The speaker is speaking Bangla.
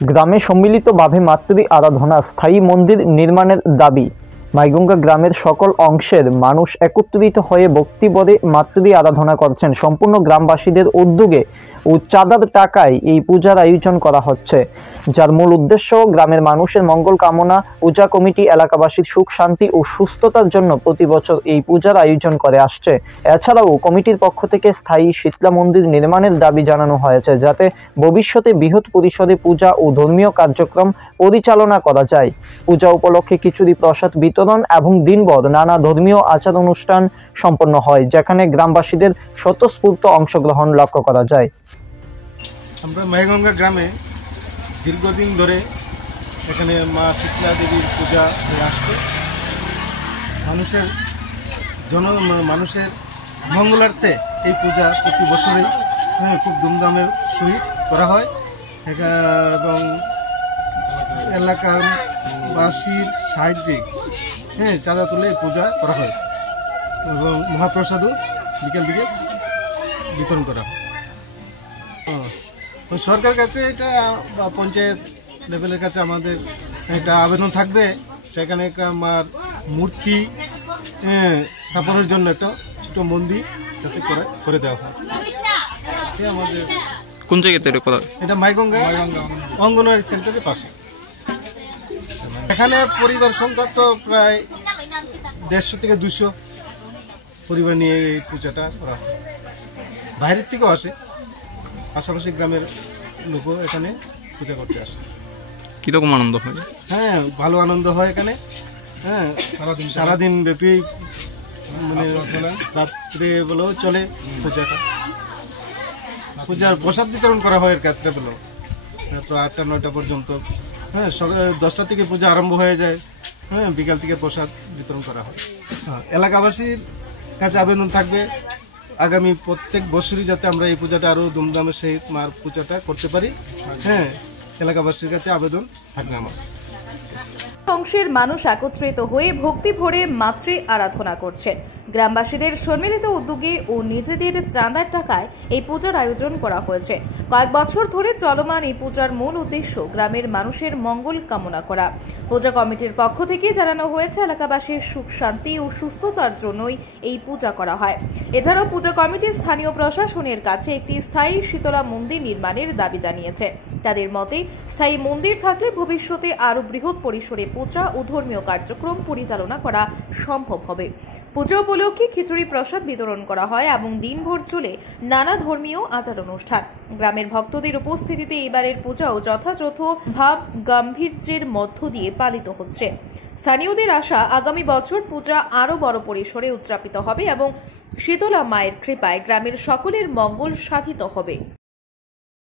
গ্রামে সম্মিলিতভাবে মাতৃ আরাধনা স্থায়ী মন্দির নির্মাণের দাবি। মাইগঙ্গা গ্রামের সকল অংশের মানুষ একত্রিত হয়ে ভক্তিভরে মাতৃ আরাধনা করছেন। সম্পূর্ণ গ্রামবাসীদের উদ্যোগে ও চাঁদার টাকায় এই পূজার আয়োজন করা হচ্ছে, যার মূল উদ্দেশ্য গ্রামের মানুষের মঙ্গল কামনা। পূজা কমিটি এলাকাবাসীর সুখ শান্তি ও সুস্থতার জন্য প্রতি বছর এই পূজার আয়োজন করে আসছে। এছাড়াও কমিটির পক্ষ থেকে স্থায়ী শীতলা মন্দির নির্মাণের দাবি জানানো হয়েছে, যাতে ভবিষ্যতে বৃহৎ পরিসরে পূজা ও ধর্মীয় কার্যক্রম পরিচালনা করা যায়। পূজা উপলক্ষে খিচুড়ি প্রসাদ বিতরণ এবং দিনভর নানা ধর্মীয় আচার অনুষ্ঠান সম্পন্ন হয়, যেখানে গ্রামবাসীদের স্বতঃস্ফূর্ত অংশগ্রহণ লক্ষ্য করা যায়। আমরা মাইগঙ্গা গ্রামে দীর্ঘদিন ধরে এখানে মা শীতলা দেবীর পূজা হয়ে আসছে। মানুষের মঙ্গলার্থে এই পূজা প্রতি বছরেই খুব ধুমধামের সহিত করা হয় এবং এলাকার বাসীর সাহায্যে চাঁদা তুলে পূজা করা হয় এবং মহাপ্রসাদও বিকেল দিকে বিতরণ করা হয়। সরকারের কাছে এটা বা পঞ্চায়েত লেভেলের কাছে আমাদের একটা আবেদন থাকবে, সেখানে একটা আমার মূর্তি স্থাপনের জন্য একটা ছোট মন্দির যাতে করে দেওয়া হয়। আমাদের কোন জায়গাতে এটা? মাইগঙ্গা অঙ্গনওয়াড়ি সেন্টারের পাশে। এখানে পরিবার সংখ্যা তো প্রায় 150 থেকে 200 পরিবার নিয়ে এই পূজাটা করা হয়। বাইরের থেকেও আসে, পাশাপাশি গ্রামের লোকও এখানে পূজা করতে আসে। কিরকম আনন্দ হয়? ভালো আনন্দ হয় এখানে। সারাদিন ব্যাপী মানে রাত্রে বেলাও চলে পূজাটা। পূজার প্রসাদ বিতরণ করা হয় রাত্রে বেলাও, তো 8টা-9টা পর্যন্ত। সকাল 10টা থেকে পূজা আরম্ভ হয়ে যায়। বিকাল থেকে প্রসাদ বিতরণ করা হয়। এলাকাবাসীর কাছে আবেদন থাকবে আগামী প্রত্যেক বছরই যাতে আমরা এই পূজাটা আরো ধুমধামের সহিত মার পূজাটা করতে পারি। এলাকাবাসীর কাছে আবেদন থাকবে আমার। অংশের মানুষ একত্রিত হয়ে ভক্তি ভরে মাতৃ আরাধনা করছেন। গ্রামবাসীদের সম্মিলিত উদ্যোগে ও নিজেদের চাঁদার টাকায় এই পূজার আয়োজন করা হয়েছে। কয়েক বছর ধরে চলমান এই পূজার মূল উদ্দেশ্য গ্রামের মানুষের মঙ্গল কামনা করা। পূজা কমিটির পক্ষ থেকে জানানো হয়েছে, এলাকাবাসীর সুখ শান্তি ও সুস্থতার জন্যই এই পূজা করা হয়। এছাড়াও পূজা কমিটি স্থানীয় প্রশাসনের কাছে একটি স্থায়ী শীতলা মন্দির নির্মাণের দাবি জানিয়েছে। তাদের মতে, স্থায়ী মন্দির থাকলে ভবিষ্যতে আরও বৃহৎ পরিসরে পূজা ও ধর্মীয় কার্যক্রম পরিচালনা করা সম্ভব হবে। পূজা উপলক্ষে খিচুড়ি প্রসাদ বিতরণ করা হয় এবং দিনভর চলে নানা ধর্মীয় আচার অনুষ্ঠান। গ্রামের ভক্তদের উপস্থিতিতে এবারের পূজাও যথাযথ ভাব গাম্ভীর্যের মধ্য দিয়ে পালিত হচ্ছে। স্থানীয়দের আশা, আগামী বছর পূজা আরও বড় পরিসরে উদযাপিত হবে এবং শীতলা মায়ের কৃপায় গ্রামের সকলের মঙ্গল সাধিত হবে।